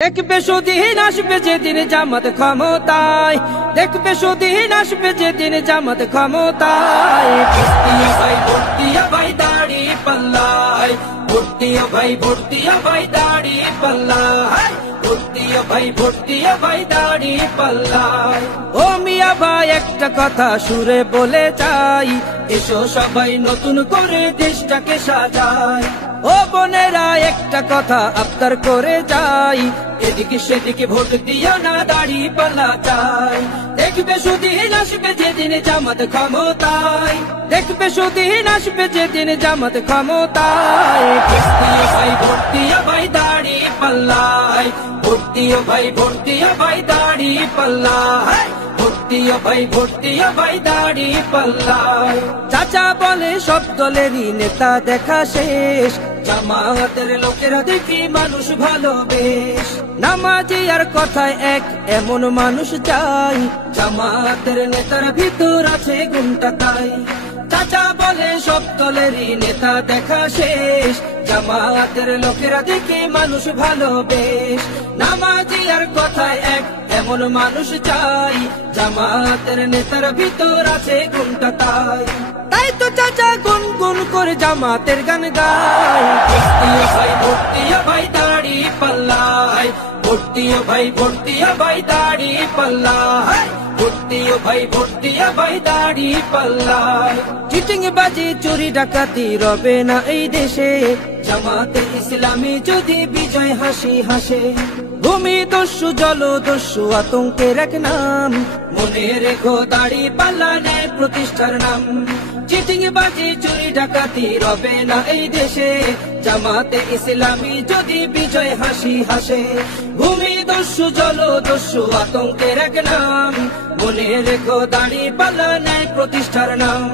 দেখবে সুদিন আসবে যেদিন জামাত ক্ষমতায়, দেখবে সুদিন আসবে যেদিন জামাত ক্ষমতায়। ভর্তিয়া ভাই ভর্তিয়া ভাই দাড়ি পাল্লায়, ভর্তিয়া ভাই ভর্তিয়া ভাই দাড়ি পাল্লায়, ভর্তিয়া ভাই ভর্তিয়া ভাই দাড়ি পাল্লায়। ও মিয়া ভাই একটা কথা সুরে বলে যাই, এসো সবাই নতুন করে দেশটাকে সাজাই। ও বোনেরা একটা কথা আবদার করে যাই, এদিকে সেদিকে ভোট দিও না, দাড়ি পাল্লা চাই। দেখবে সুদিন আসবে যেদিন জামাত ক্ষমতায়, দেখবে সুদিন আসবে যেদিন জামাত ক্ষমতায়। ভর্তিয়া ভাই ভর্তিয়া ভাই দাড়ি পাল্লায়, ভর্তিয়া ভাই ভর্তিয়া ভাই দাড়ি পাল্লায়, ভর্তিয়া ভাই ভর্তিয়া ভাই দাড়ি পাল্লায়। চাচা বলে সব দলেরই নেতা দেখা শেষ, জামাতের লোকেরা দেখি মানুষ ভালো বেশ। নামাজি আর কথায় এক এমন মানুষ চাই, জামাতের নেতার ভিতর আছে গুণটা তাই। চাচা বলে সব দলেরই নেতা দেখা শেষ, জামাতের লোকেরা দেখি মানুষ ভালো বেশ। নামাজি আর কথায় এক এমন মানুষ চাই, জামাতের নেতার ভিতর আছে গুণটা তাই। তাই তো চাচা গুন গুন করে জামাতের গান গায়। ভর্তিয়া ভাই ভর্তিয়া ভাই দাড়ি পাল্লায়, ভর্তিয়া ভাই ভর্তিয়া ভাই দাড়ি পাল্লায়, ভর্তিয়া ভাই ভর্তিয়া ভাই দাড়ি পাল্লায়। চিটিং বাজি চুরি ডাকাতি রবে না এই দেশে, জামাতে ইসলামী যদি বিজয় হাসি হাসে। ভূমি দস্যু জল দস্যু আতঙ্কের এক নাম, মনে রেখো দাড়ি পাল্লা ন্যায় প্রতিষ্ঠার নাম। চিটিং বাজি চুরি ডাকাতি রবে না এই দেশে, জামাতে ইসলামী যদি বিজয় হাসি হাসে। ভূমি দস্যু জল দস্যু আতঙ্কের এক নাম, মনে রেখো দাড়ি পাল্লা ন্যায় প্রতিষ্ঠার নাম।